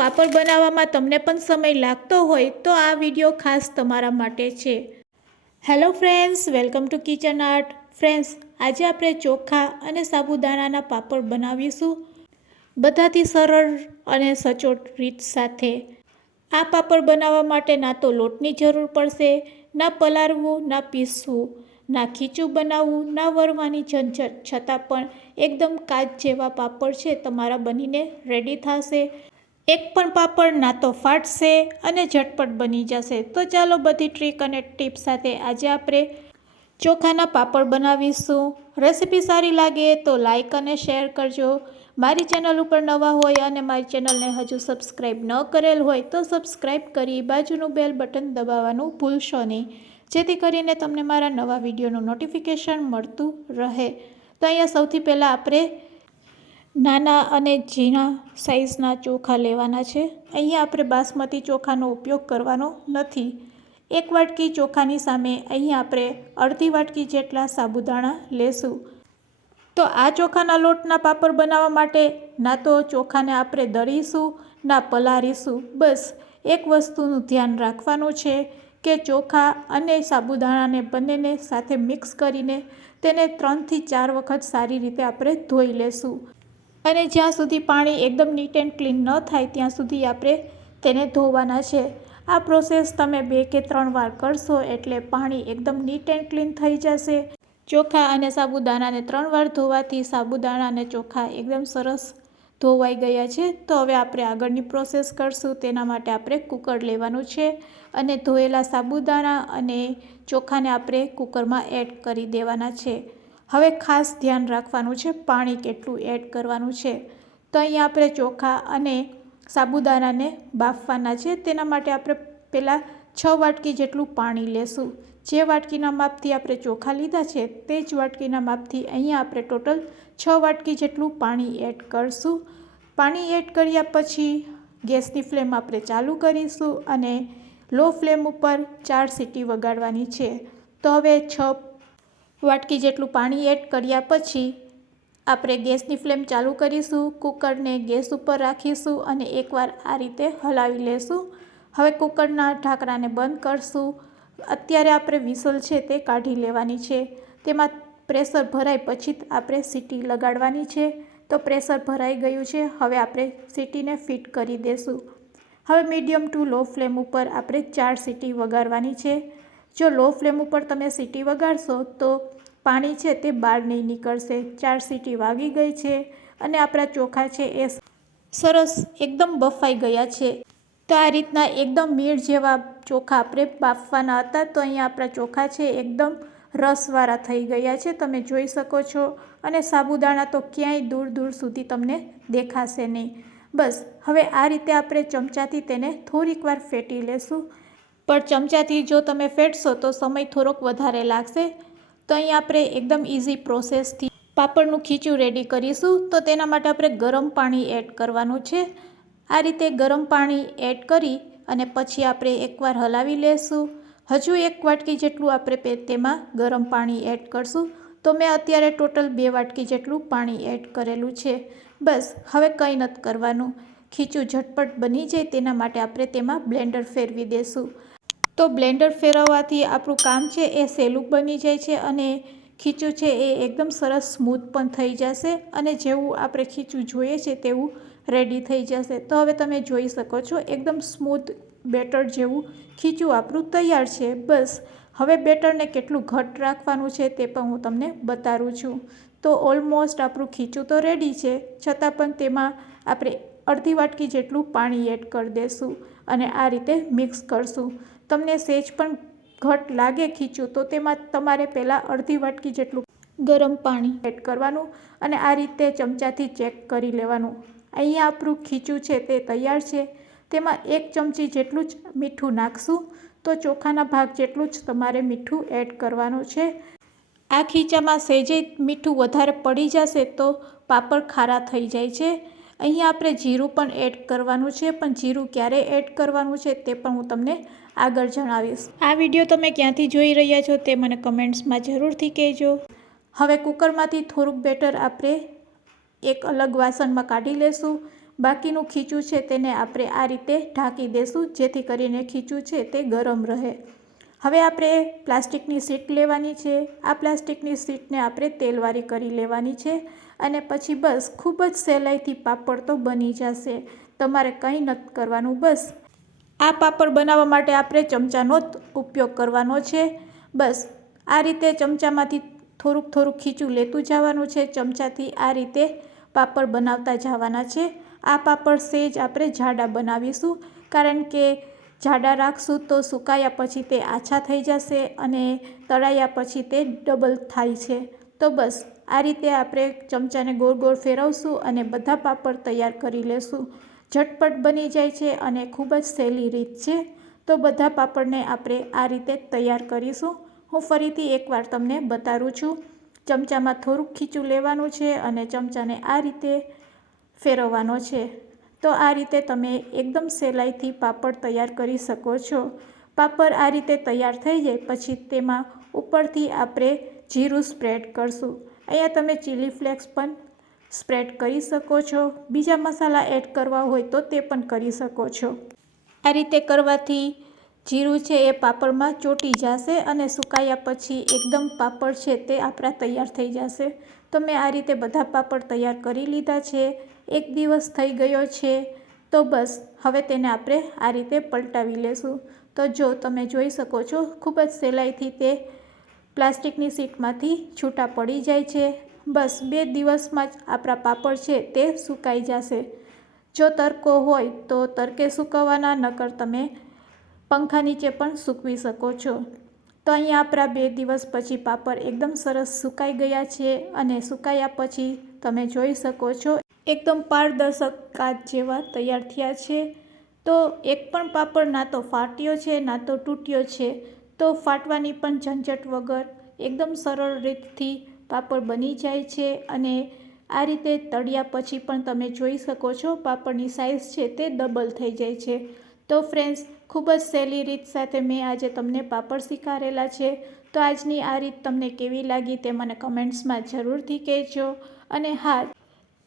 પાપડ બનાવવામાં તમને પણ સમય લાગતો હોય તો આ વીડિયો ખાસ તમારા માટે છે. Hello friends welcome to kitchen art friends આજે આપણે ચોખા અને સાબુદાણાના પાપડ બનાવીશું. બધાથી સરળ અને સચોટ રીત સાથે. આ પાપડ બનાવવા માટે ના તો લોટની જરૂર પડશે, ના પલાળવું, ના પીસવું, ના ખીચું બનાવવું, ના વરવાની ઝંઝટ છતાં પણ એકદમ કાચ જેવા પાપડ છે, તમારા બનીને રેડી થશે. એક પણ પાપડ ના તો ફાટશે અને ઝટપટ બની જશે. તો ચાલો બધી ટ્રીક અને ટીપ સાથે આજે આપણે ચોખાના પાપડ બનાવીશું. રેસીપી સારી લાગે તો લાઇક અને શેર કરજો. મારી ચેનલ ઉપર નવા હોય અને મારી ચેનલને હજુ સબસ્ક્રાઈબ ન કરેલ હોય તો સબસ્ક્રાઈબ કરી બાજુનું બેલ બટન દબાવવાનું ભૂલશો નહીં. જેથી કરીને તમને મારા નવા વિડીયોનું નોટિફિકેશન મળતું રહે. તો અહીંયા સૌથી પહેલાં આપણે નાના અને ઝીણા સાઇઝના ચોખા લેવાના છે. અહીંયા આપણે બાસમતી ચોખાનો ઉપયોગ કરવાનો નથી. એક વાટકી ચોખાની સામે અહીંયા આપણે અડધી વાટકી જેટલા સાબુદાણા લેશું. તો આ ચોખાના લોટના પાપડ બનાવવા માટે ના તો ચોખાને આપણે દળીશું, ના પલાળીશું. બસ, એક વસ્તુનું ધ્યાન રાખવાનું છે કે ચોખા અને સાબુદાણાને બંનેને સાથે મિક્સ કરીને તેને ત્રણથી ચાર વખત સારી રીતે આપણે ધોઈ લેશું. અને જ્યાં સુધી પાણી એકદમ નીટ એન્ડ ક્લીન ન થાય, ત્યાં સુધી આપણે તેને ધોવાના છે. આ પ્રોસેસ તમે બે કે ત્રણ વાર કરશો એટલે પાણી એકદમ નીટ એન્ડ ક્લીન થઈ જશે. ચોખા અને સાબુદાણાને ત્રણ વાર ધોવાથી સાબુદાણા અને ચોખા એકદમ સરસ ધોવાઈ ગયા છે. તો હવે આપણે આગળની પ્રોસેસ કરશું. તેના માટે આપણે કુકર લેવાનું છે અને ધોયેલા સાબુદાણા અને ચોખાને આપણે કુકરમાં એડ કરી દેવાના છે. હવે ખાસ ધ્યાન રાખવાનું છે, પાણી કેટલું એડ કરવાનું છે. તો અહીં આપણે ચોખા અને સાબુદાણાને બાફવાના છે, તેના માટે આપણે પહેલાં છ વાટકી જેટલું પાણી લેશું. જે વાટકીના માપથી આપણે ચોખા લીધા છે, તે જ વાટકીના માપથી અહીંયા આપણે ટોટલ છ વાટકી જેટલું પાણી એડ કરશું. પાણી એડ કર્યા પછી ગેસની ફ્લેમ આપણે ચાલુ કરીશું અને લો ફ્લેમ ઉપર ચાર સીટી વગાડવાની છે. તો હવે છ વાટકી જેટલું પાણી એડ કર્યા પછી આપણે ગેસની ફ્લેમ ચાલુ કરીશું, કુકરને ગેસ ઉપર રાખીશું અને એકવાર આ રીતે હલાવી લેશું. હવે કુકરના ઢાંકણાને બંધ કરશું. અત્યારે આપણે વિસલ છે તે કાઢી લેવાની છે. તેમાં પ્રેશર ભરાય પછી આપણે સીટી લગાડવાની છે. તો પ્રેશર ભરાઈ ગયું છે, હવે આપણે સીટીને ફિટ કરી દેશું. હવે મીડિયમ ટુ લો ફ્લેમ ઉપર આપણે ચાર સીટી વગાડવાની છે. જો લો ફ્લેમ ઉપર તમે સીટી વગાડશો તો પાણી છે તે બહાર નહીં નીકળશે. ચાર સીટી વાગી ગઈ છે અને આપણા ચોખા છે એ સરસ એકદમ બફાઈ ગયા છે. તો આ રીતના એકદમ મીઠ જેવા ચોખા આપણે બાફવાના હતા તો અહીંયા આપણા ચોખા છે એકદમ રસવાળા થઈ ગયા છે. તમે જોઈ શકો છો અને સાબુદાણા તો ક્યાંય દૂર દૂર સુધી તમને દેખાશે નહીં. બસ, હવે આ રીતે આપણે ચમચાથી તેને થોડીક વાર ફેટી લેશું. પણ ચમચાથી જો તમે ફેટશો તો સમય થોડોક વધારે લાગશે. તો અહીં આપણે એકદમ ઇઝી પ્રોસેસથી પાપડનું ખીચું રેડી કરીશું. તો તેના માટે આપણે ગરમ પાણી એડ કરવાનું છે. આ રીતે ગરમ પાણી એડ કરી અને પછી આપણે એકવાર હલાવી લેશું. હજુ એક વાટકી જેટલું આપણે તેમાં ગરમ પાણી એડ કરશું. તો મેં અત્યારે ટોટલ બે વાટકી જેટલું પાણી એડ કરેલું છે. બસ, હવે કંઈ નથી કરવાનું. ખીચું ઝટપટ બની જાય તેના માટે આપણે તેમાં બ્લેન્ડર ફેરવી દેશું. તો બ્લેન્ડર ફેરવવાથી આપણું કામ છે એ સહેલું બની જાય છે અને ખીચું છે એ એકદમ સરસ સ્મૂથ પણ થઈ જશે અને જેવું આપણે ખીચું જોઈએ છે તેવું રેડી થઈ જશે. તો હવે તમે જોઈ શકો છો, એકદમ સ્મૂથ, બેટર જેવું ખીચું આપણું તૈયાર છે. બસ, હવે બેટરને કેટલું ઘટ રાખવાનું છે તે પણ હું તમને બતાવું છું. તો ઓલમોસ્ટ આપણું ખીચું તો રેડી છે, છતાં પણ તેમાં આપણે અડધી વાટકી જેટલું પાણી એડ કરી દઈશું અને આ રીતે મિક્સ કરશું. તમને સેજ પણ ઘટ લાગે ખીચું તો તેમાં તમારે પહેલાં અડધી વાટકી જેટલું ગરમ પાણી એડ કરવાનું અને આ રીતે ચમચાથી ચેક કરી લેવાનું. અહીંયા આપણું ખીચું છે તે તૈયાર છે. તેમાં એક ચમચી જેટલું જ મીઠું નાખશું. તો ચોખાના ભાગ જેટલું જ તમારે મીઠું એડ કરવાનું છે. આ ખીચામાં સહેજે મીઠું વધારે પડી જશે તો પાપડ ખારા થઈ જાય છે. અહીંયા આપણે જીરું પણ એડ કરવાનું છે પણ જીરું ક્યારે એડ કરવાનું છે તે પણ હું તમને આગળ જણાવીશ. આ વીડિયો તમે ક્યાંથી જોઈ રહ્યા છો તે મને કમેન્ટ્સમાં જરૂરથી કહેજો. હવે કુકરમાંથી થોડુંક બેટર આપણે એક અલગ વાસણમાં કાઢી લેશું. બાકીનું ખીચું છે તેને આપણે આ રીતે ઢાંકી દેશું જેથી કરીને ખીચું છે તે ગરમ રહે. હવે આપણે પ્લાસ્ટિકની સીટ લેવાની છે. આ પ્લાસ્ટિકની સીટને આપણે તેલવારી કરી લેવાની છે અને પછી બસ ખૂબ જ સહેલાઈથી પાપડ તો બની જશે. તમારે કંઈ નથી કરવાનું બસ. આ પાપડ બનાવવા માટે આપણે ચમચાનો જ ઉપયોગ કરવાનો છે. બસ, આ રીતે ચમચામાંથી થોડુંક થોડુંક ખીચું લેતું જવાનું છે. ચમચાથી આ રીતે પાપડ બનાવતા જવાના છે. આ પાપડ સેજ આપણે જાડા બનાવીશું. કારણ કે જાડા રાખશું તો સુકાયા પછી તે આછા થઈ જશે અને તળાયા પછી તે ડબલ થાય છે. તો બસ, આ રીતે આપણે ચમચાને ગોળ ગોળ ફેરવશું અને બધા પાપડ તૈયાર કરી લેશું. ઝટપટ બની જાય છે અને ખૂબ જ સહેલી રીત છે. તો બધા પાપડને આપણે આ રીતે તૈયાર કરીશું. હું ફરીથી એકવાર તમને બતાવું છું. ચમચામાં થોડુંક ખીચું લેવાનું છે અને ચમચાને આ રીતે ફેરવવાનો છે. તો આ રીતે તમે એકદમ સહેલાઈથી પાપડ તૈયાર કરી શકો છો. પાપડ આ રીતે તૈયાર થઈ જાય, પછી તેમાં ઉપરથી આપણે જીરું સ્પ્રેડ કરશું. અહીંયા તમે ચીલી ફ્લેક્સ પણ સ્પ્રેડ કરી શકો છો. બીજા મસાલા એડ કરવા હોય તો તે પણ કરી શકો છો. આ રીતે કરવાથી જીરું છે એ પાપડમાં ચોંટી જશે અને સુકાયા પછી એકદમ પાપડ છે તે આપણા તૈયાર થઈ જશે. તો મેં આ રીતે બધા પાપડ તૈયાર કરી લીધા છે, એક દિવસ થઈ ગયો છે, તો બસ, હવે તેને આપણે આ રીતે પલટાવી લેશું. તો જો તમે જોઈ શકો છો, ખૂબ જ સહેલાઈથી તે પ્લાસ્ટિકની સીટમાંથી છૂટા પડી જાય છે. બસ, બે દિવસમાં જ આપણા પાપડ છે તે સુકાઈ જશે. જો તરકો હોય તો તરકે સુકવવાના, નકર તમે પંખા નીચે પણ સૂકવી શકો છો. તો અહીંયા આપણા બે દિવસ પછી પાપડ એકદમ સરસ સુકાઈ ગયા છે અને સુકાયા પછી તમે જોઈ શકો છો, એકદમ પારદર્શક કાચ જેવા તૈયાર થયા છે. તો એક પણ પાપડ ના તો ફાટ્યો છે, ના તો તૂટ્યો છે. તો ફાટવાની પણ ઝંઝટ વગર એકદમ સરળ રીતથી પાપડ બની જાય છે અને આ રીતે તળ્યા પછી પણ તમે જોઈ શકો છો, પાપડની સાઇઝ છે તે ડબલ થઈ જાય છે. તો ફ્રેન્ડ્સ ખૂબ જ સહેલી રીત સાથે મેં આજે તમને પાપડ શીખારેલા છે. તો આજની આ રીત તમને કેવી લાગી તે મને કમેન્ટ્સમાં જરૂરથી કહેજો. અને હા,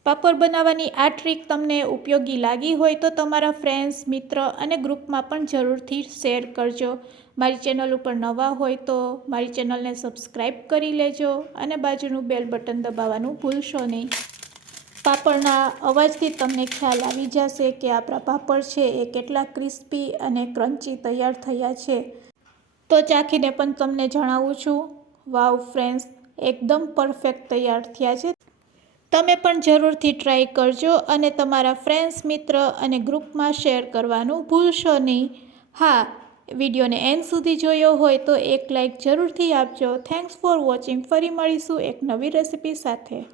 પાપડ બનાવવાની આ ટ્રીક તમને ઉપયોગી લાગી હોય તો તમારા ફ્રેન્ડ્સ, મિત્ર અને ગ્રુપમાં પણ જરૂરથી શેર કરજો. મારી ચેનલ ઉપર નવા હોય તો મારી ચેનલને સબસ્ક્રાઈબ કરી લેજો અને બાજુનું બેલ બટન દબાવવાનું ભૂલશો નહીં. પાપડના અવાજથી તમને ખ્યાલ આવી જશે કે આપણા પાપડ છે એ કેટલા ક્રિસ્પી અને ક્રન્ચી તૈયાર થયા છે. તો ચાખીને પણ તમને જણાવું છું, વાવ ફ્રેન્ડ્સ, એકદમ પરફેક્ટ તૈયાર થયા છે. તમે પણ જરૂરથી ટ્રાય કરજો અને તમારા ફ્રેન્ડ્સ, મિત્ર અને ગ્રુપમાં શેર કરવાનું ભૂલશો નહીં. હા, વિડીયોને એન્ડ સુધી જોયો હોય તો એક લાઇક જરૂરથી આપજો. Thanks for watching. ફરી મળીશું એક નવી રેસિપી સાથે.